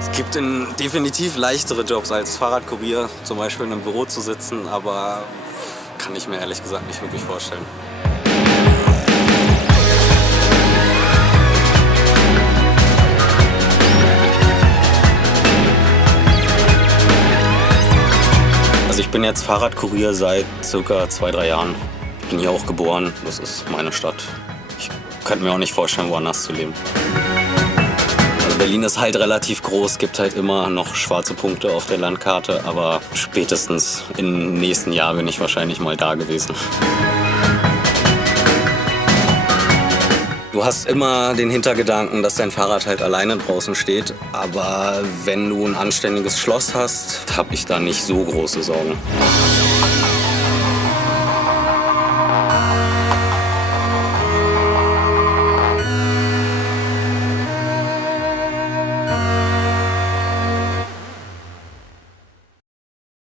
Es gibt in definitiv leichtere Jobs als Fahrradkurier, zum Beispiel in einem Büro zu sitzen, aber kann ich mir ehrlich gesagt nicht wirklich vorstellen. Also ich bin jetzt Fahrradkurier seit circa zwei, drei Jahren. Ich bin hier auch geboren, das ist meine Stadt. Ich könnte mir auch nicht vorstellen, woanders zu leben. Berlin ist halt relativ groß, gibt halt immer noch schwarze Punkte auf der Landkarte, aber spätestens im nächsten Jahr bin ich wahrscheinlich mal da gewesen. Du hast immer den Hintergedanken, dass dein Fahrrad halt alleine draußen steht. Aber wenn du ein anständiges Schloss hast, habe ich da nicht so große Sorgen.